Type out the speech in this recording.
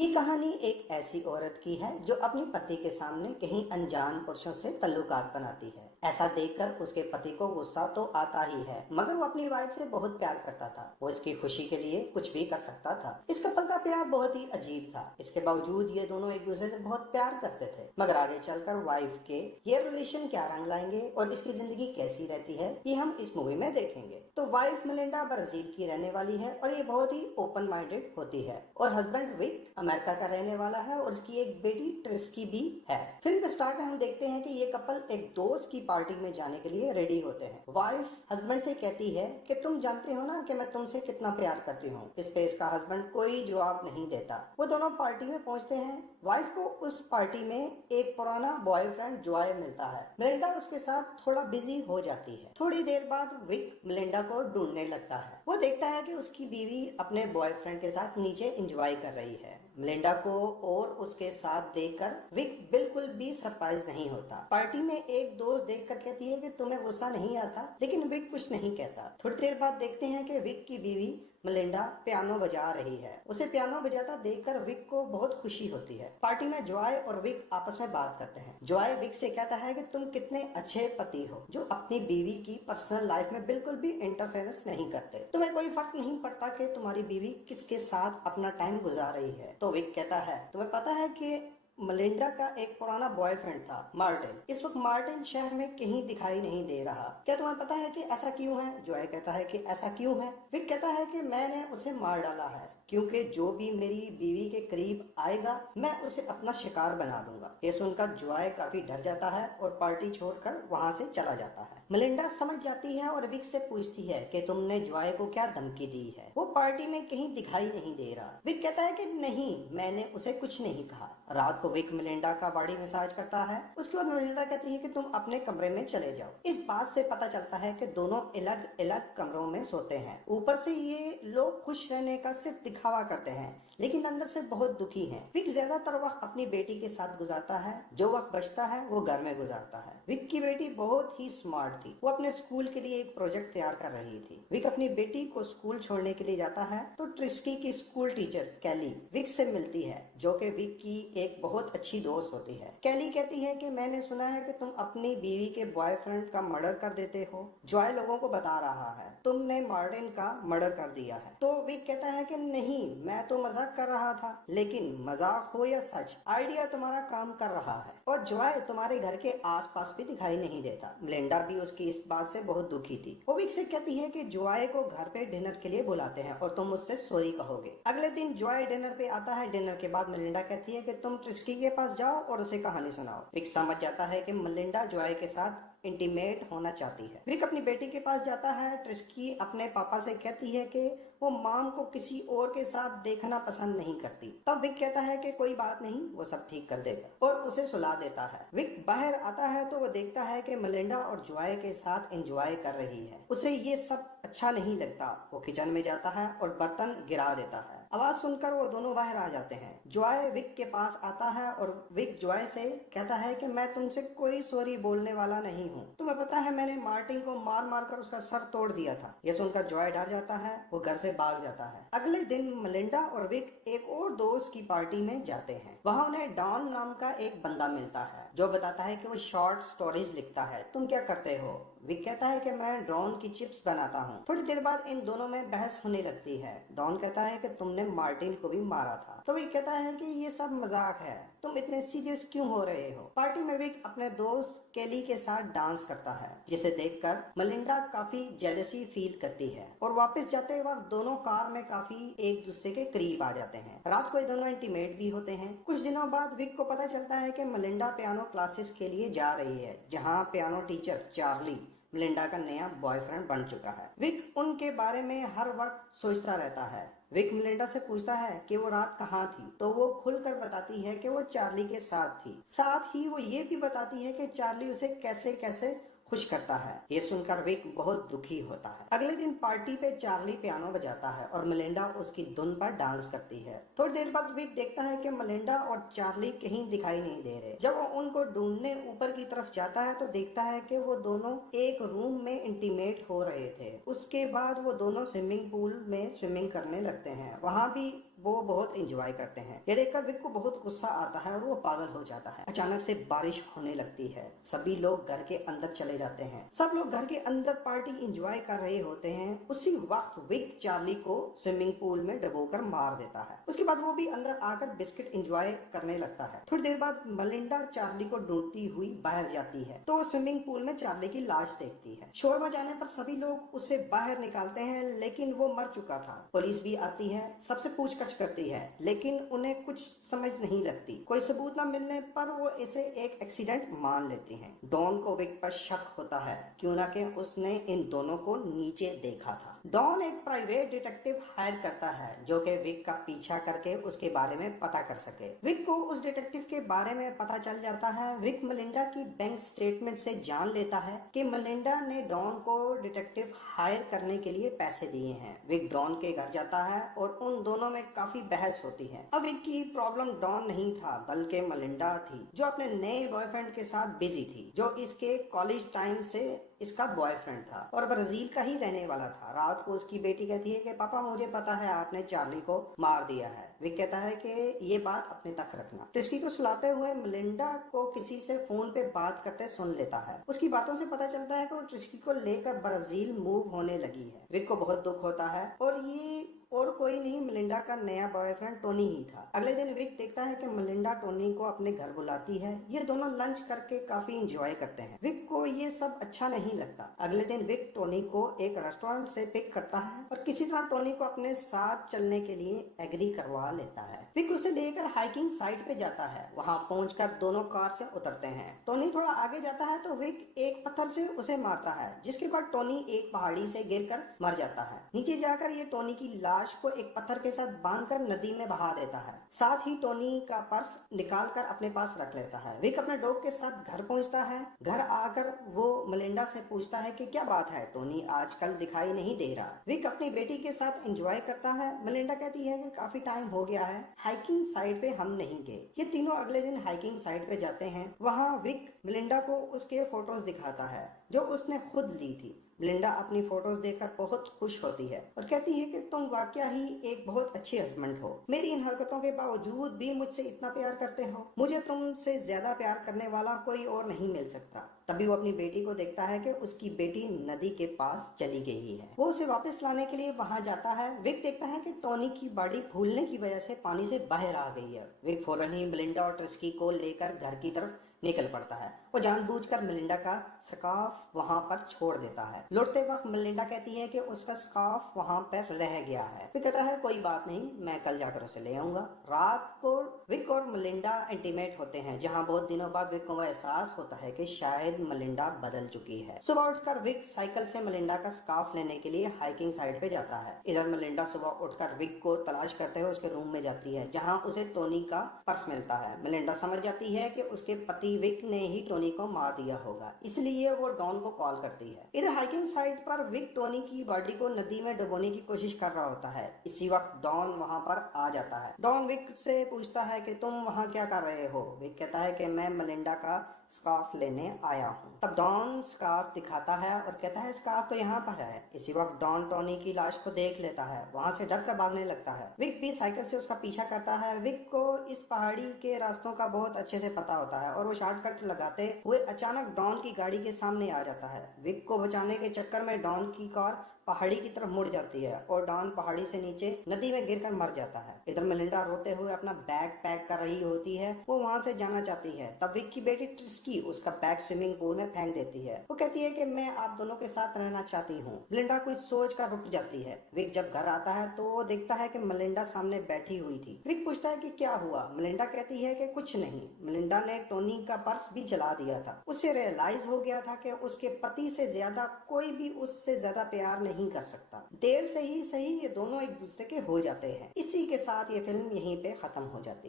ये कहानी एक ऐसी औरत की है जो अपने पति के सामने कहीं अनजान पुरुषों से तल्लुकात बनाती है। ऐसा देखकर उसके पति को गुस्सा तो आता ही है, मगर वो अपनी वाइफ से बहुत प्यार करता था। वो इसकी खुशी के लिए कुछ भी कर सकता था। इस कपल का प्यार बहुत ही अजीब था। इसके बावजूद ये दोनों एक दूसरे से बहुत प्यार करते थे। मगर आगे चलकर वाइफ के ये रिलेशन क्या रंग लाएंगे और इसकी जिंदगी कैसी रहती है, ये हम इस मूवी में देखेंगे। तो वाइफ मेलिंडा ब्राजील की रहने वाली है और ये बहुत ही ओपन माइंडेड होती है, और हस्बैंड विक अमेरिका का रहने वाला है और उसकी एक बेटी ट्रिस्की भी है। फिल्म के स्टार्ट में हम देखते हैं कि ये कपल एक दोस्त की पार्टी में जाने के लिए रेडी होते हैं। वाइफ हस्बैंड से कहती है कि तुम जानते हो ना कि मैं तुमसे कितना प्यार करती हूँ। इस पे इसका हस्बैंड कोई जवाब नहीं देता। वो दोनों पार्टी में पहुंचते हैं। वाइफ को उस पार्टी में एक पुराना बॉयफ्रेंड जॉय मिलता है। मेलिंडा उसके साथ थोड़ा बिजी हो जाती है। थोड़ी देर बाद विक मेलिंडा को ढूंढने लगता है। वो देखता है कि उसकी बीवी अपने बॉयफ्रेंड के साथ नीचे एंजॉय कर रही है। मेलिंडा को और उसके साथ देखकर विक बिल्कुल भी सरप्राइज नहीं होता। पार्टी में एक दोस्त देखकर कहती है कि तुम्हें गुस्सा नहीं आता, लेकिन विक कुछ नहीं कहता। थोड़ी देर बाद देखते हैं कि विक की बीवी मेलिंडा पियानो बजा रही है। उसे पियानो बजाता देखकर विक को बहुत खुशी होती है। पार्टी में जॉय और विक आपस में बात करते हैं। जॉय विक से कहता है कि तुम कितने अच्छे पति हो जो अपनी बीवी की पर्सनल लाइफ में बिल्कुल भी इंटरफेरेंस नहीं करते। तुम्हें कोई फर्क नहीं पड़ता कि तुम्हारी बीवी किसके साथ अपना टाइम गुजार रही है। तो विक कहता है, तुम्हें पता है कि मेलिंडा का एक पुराना बॉयफ्रेंड था मार्टिन। इस वक्त मार्टिन शहर में कहीं दिखाई नहीं दे रहा। क्या तुम्हें पता है कि ऐसा क्यों है? जॉय कहता है कि ऐसा क्यों है? विक कहता है कि मैंने उसे मार डाला है, क्योंकि जो भी मेरी बीवी के करीब आएगा मैं उसे अपना शिकार बना दूंगा। ये सुनकर जॉय काफी डर जाता है और पार्टी छोड़कर वहां से चला जाता है। मेलिंडा समझ जाती है और विक से पूछती है कि तुमने जॉय को क्या धमकी दी है? वो पार्टी में कहीं दिखाई नहीं दे रहा। विक कहता है कि नहीं, मैंने उसे कुछ नहीं कहा। रात को विक मेलिंडा का बॉडी मसाज करता है। उसके बाद मेलिंडा कहती है कि तुम अपने कमरे में चले जाओ। इस बात से पता चलता है कि दोनों अलग अलग कमरों में सोते हैं। ऊपर से ये लोग खुश रहने का सिर्फ दिखावा करते हैं, लेकिन अंदर से बहुत दुखी हैं। विक ज्यादातर वक्त अपनी बेटी के साथ गुजारता है। जो वक्त बचता है वो घर में गुजारता है। विक की बेटी बहुत ही स्मार्ट थी। वो अपने स्कूल के लिए एक प्रोजेक्ट तैयार कर रही थी। विक अपनी बेटी को स्कूल छोड़ने के लिए जाता है तो ट्रिस्की की स्कूल टीचर कैली विक से मिलती है, जो कि विक की एक बहुत अच्छी दोस्त होती है। कैली कहती है कि मैंने सुना है कि तुम अपनी बीवी के बॉयफ्रेंड का मर्डर कर देते हो। जॉय लोगों को बता रहा है तुमने मार्टिन का मर्डर कर दिया है। तो विक कहता है कि नहीं, मैं तो मजाक कर रहा था, लेकिन मजाक हो या सच, आइडिया तुम्हारा काम कर रहा है और जॉय तुम्हारे घर के आसपास भी दिखाई नहीं देता। मेलिंडा भी उसकी इस बात से बहुत दुखी थी। वो विक से कहती है कि जॉय को घर पे डिनर के लिए बुलाते हैं और तुम मुझसे सॉरी कहोगे। अगले दिन जॉय डिनर पे आता है। डिनर के बाद मेलिंडा कहती है कि तुम ट्रिस्की के पास जाओ और उसे कहानी सुनाओ। विक समझ जाता है कि मेलिंडा जॉय के साथ इंटीमेट होना चाहती है। विक अपनी बेटी के पास जाता है। ट्रिस्की अपने पापा से कहती है कि वो माम को किसी और के साथ देखना पसंद नहीं करती। तब विक कहता है कि कोई बात नहीं, वो सब ठीक कर देगा और उसे सुला देता है। विक बाहर आता है तो वो देखता है कि मेलिंडा और जॉय के साथ एंजॉय कर रही है। उसे ये सब अच्छा नहीं लगता। वो किचन में जाता है और बर्तन गिरा देता है। आवाज सुनकर वो दोनों बाहर आ जाते हैं। जॉय विक के पास आता है और विक जॉय से कहता है कि मैं तुमसे कोई सॉरी बोलने वाला नहीं हूँ। तुम्हें पता है मैंने मार्टिन को मार मार कर उसका सर तोड़ दिया था। ये सुनकर जॉय डर जाता है। वो घर से भाग जाता है। अगले दिन मेलिंडा और विक एक और दोस्त की पार्टी में जाते हैं। वहाँ उन्हें डॉन नाम का एक बंदा मिलता है जो बताता है कि वो शॉर्ट स्टोरीज लिखता है। तुम क्या करते हो? विक कहता है कि मैं ड्रोन की चिप्स बनाता हूँ। थोड़ी देर बाद इन दोनों में बहस होने लगती है। डॉन कहता है कि तुमने मार्टिन को भी मारा था। तो विक कहता है कि ये सब मजाक है, तुम इतने सीरियस क्यों हो रहे हो? पार्टी में विक अपने दोस्त केली के साथ डांस करता है, जिसे देखकर मेलिंडा काफी जेलसी फील करती है और वापस जाते वक्त दोनों कार में काफी एक दूसरे के करीब आ जाते हैं। रात को ये दोनों इंटीमेट भी होते हैं। कुछ दिनों बाद विक को पता चलता है कि मेलिंडा पियानो क्लासेस के लिए जा रही है, जहाँ पियानो टीचर चार्ली मेलिंडा का नया बॉयफ्रेंड बन चुका है। विक उनके बारे में हर वक्त सोचता रहता है। विक मेलिंडा से पूछता है कि वो रात कहाँ थी, तो वो खुलकर बताती है कि वो चार्ली के साथ थी। साथ ही वो ये भी बताती है कि चार्ली उसे कैसे कैसे खुश करता है। ये सुनकर विक बहुत दुखी होता है। अगले दिन पार्टी पे चार्ली पियानो बजाता है और मेलिंडा उसकी धुन पर डांस करती है। थोड़ी देर बाद विक देखता है कि मेलिंडा और चार्ली कहीं दिखाई नहीं दे रहे। जब वो उनको ढूंढने ऊपर की तरफ जाता है तो देखता है कि वो दोनों एक रूम में इंटीमेट हो रहे थे। उसके बाद वो दोनों स्विमिंग पूल में स्विमिंग करने लगते हैं। वहाँ भी वो बहुत एंजॉय करते हैं। ये देखकर विक को बहुत गुस्सा आता है और वो पागल हो जाता है। अचानक से बारिश होने लगती है। सभी लोग घर के अंदर चले जाते हैं। सब लोग घर के अंदर पार्टी एंजॉय कर रहे होते हैं। उसी वक्त विक चार्ली को स्विमिंग पूल में डुबोकर मार देता है। उसके बाद वो भी अंदर आकर बिस्किट एंजॉय करने लगता है। थोड़ी देर बाद मलिंडा चार्ली को ढूंढती हुई बाहर जाती है तो स्विमिंग पूल में चार्ली की लाश देखती है। शोर मचाने पर सभी लोग उसे बाहर निकालते हैं, लेकिन वो मर चुका था। पुलिस भी आती है, सबसे पूछताछ करती है, लेकिन उन्हें कुछ समझ नहीं लगती। कोई सबूत न मिलने पर वो इसे एक एक्सीडेंट मान लेती हैं। डॉन को विक पर शक होता है, क्यों ना कि उसने इन दोनों को नीचे देखा था। डॉन एक प्राइवेट डिटेक्टिव हायर करता है जो कि विक का पीछा करके उसके बारे में पता कर सके। विक को उस डिटेक्टिव के बारे में पता चल जाता है। विक मलिंडा की बैंक स्टेटमेंट से जान लेता है कि मलिंडा ने डॉन को डिटेक्टिव हायर करने के लिए पैसे दिए हैं। विक डॉन के घर जाता है और उन दोनों में काफी बहस होती है। अब विक की प्रॉब्लम डॉन नहीं था, बल्कि मलिंडा थी, जो अपने नए बॉयफ्रेंड के साथ बिजी थी, जो इसके कॉलेज टाइम से इसका बॉयफ्रेंड था और ब्राजील का ही रहने वाला था। रात को उसकी बेटी कहती है कि पापा मुझे पता है आपने चार्ली को मार दिया है। विक कहता है कि ये बात अपने तक रखना। ट्रिस्की को सुलाते हुए मलिंडा को किसी से फोन पे बात करते सुन लेता है। उसकी बातों से पता चलता है कि वो ट्रिस्की को लेकर ब्राजील मूव होने लगी है। विक को बहुत दुख होता है और ये और कोई नहीं मलिंडा का नया बॉयफ्रेंड टोनी ही था। अगले दिन विक देखता है कि मलिंडा टोनी को अपने घर बुलाती है। ये दोनों लंच करके काफी एंजॉय करते हैं। विक को ये सब अच्छा नहीं लगता। अगले दिन विक टोनी को एक रेस्टोरेंट से पिक करता है और किसी तरह टोनी को अपने साथ चलने के लिए एग्री करवा लेता है। विक उसे लेकर हाइकिंग साइट पे जाता है। वहाँ पहुंचकर दोनों कार से उतरते हैं। टोनी थोड़ा आगे जाता है तो विक एक पत्थर से उसे मारता है, जिसके बाद टोनी एक पहाड़ी से गिरकर मर जाता है। नीचे जाकर ये टोनी की लाश को एक पत्थर के साथ बांधकर नदी में बहा देता है। साथ ही टोनी का पर्स निकालकर अपने पास रख लेता है। विक अपने डॉग के साथ घर पहुंचता है। घर आकर वो मलिंडा से पूछता है कि क्या बात है, टोनी आजकल दिखाई नहीं दे रहा। विक अपनी बेटी के साथ एंजॉय करता है। मलिंडा कहती है कि काफी टाइम हो गया है, हाइकिंग साइट पे हम नहीं गए। ये तीनों अगले दिन हाइकिंग साइट पे जाते हैं। वहाँ विक मलिंडा को उसके फोटोज दिखाता है जो उसने खुद ली थी। मलिंडा अपनी फोटोज देखकर बहुत खुश होती है और कहती है कि तुम वाकया ही एक बहुत अच्छे हस्बैंड हो। मेरी इन हरकतों के बावजूद भी मुझसे इतना प्यार करते हो। मुझे तुमसे ज्यादा प्यार करने वाला कोई और नहीं मिल सकता। तभी वो अपनी बेटी को देखता है कि उसकी बेटी नदी के पास चली गई है। वो उसे वापस लाने के लिए वहां जाता है। विक देखता है कि टोनी की बॉडी फूलने की वजह से पानी से बाहर आ गई है। विक फौरन ही मलिंडा और ट्रिस्की को लेकर घर की तरफ निकल पड़ता है। वो जानबूझकर मलिंडा का स्कार्फ वहां पर छोड़ देता है। लौटते वक्त मलिंडा कहती है कि उसका स्कार्फ वहां पर रह गया है। विक कहता है कोई बात नहीं, मैं कल जाकर उसे ले आऊंगा। रात को विक और मलिंडा इंटीमेट होते हैं, जहां बहुत दिनों बाद विक को एहसास होता है कि शायद मलिंडा बदल चुकी है। सुबह उठकर विक साइकिल से मलिंडा का स्कार्फ लेने के लिए हाइकिंग साइट पे जाता है। इधर मलिंडा सुबह उठकर विक को तलाश करते हुए उसके रूम में जाती है, जहाँ उसे टोनी का पर्स मिलता है। मलिंडा समझ जाती है कि उसके पति विक ने ही टोनी को मार दिया होगा, इसलिए वो डॉन को कॉल करती है। इधर हाइकिंग साइट पर विक टोनी की बॉडी को नदी में डुबोने की कोशिश कर रहा होता है। इसी वक्त डॉन वहां पर आ जाता है। डॉन विक से पूछता है कि तुम वहां क्या कर रहे हो। विक कहता है कि मैं मलिंडा का स्कार्फ लेने आया हूँ। तब डॉन स्कार्फ दिखाता है और कहता है स्कार्फ तो यहाँ पर है। इसी वक्त डॉन टोनी की लाश को देख लेता है, वहां से डर कर भागने लगता है। विक भी साइकिल से उसका पीछा करता है। विक को इस पहाड़ी के रास्तों का बहुत अच्छे से पता होता है और वो शॉर्टकट लगाते हुए अचानक डॉन की गाड़ी के सामने आ जाता है। विक को बचाने के चक्कर में डॉन की कार पहाड़ी की तरफ मुड़ जाती है और डॉन पहाड़ी से नीचे नदी में गिरकर मर जाता है। इधर मलिंडा रोते हुए अपना बैग पैक कर रही होती है। वो वहां से जाना चाहती है। तब विक की बेटी ट्रिस्की उसका बैग स्विमिंग पूल में फेंक देती है। वो कहती है कि मैं आप दोनों के साथ रहना चाहती हूँ। मलिंडा कुछ सोच कर रुक जाती है। विक जब घर आता है तो वो देखता है कि मलिंडा सामने बैठी हुई थी। विक पूछता है कि क्या हुआ। मलिंडा कहती है कि कुछ नहीं, मलिंडा ने टोनी का पर्स भी जला दिया था। उसे रियलाइज हो गया था कि उसके पति से ज्यादा कोई भी उससे ज्यादा प्यार नहीं कर सकता। देर से ही सही ये दोनों एक दूसरे के हो जाते हैं। इसी के साथ ये फिल्म यहीं पे खत्म हो जाती है।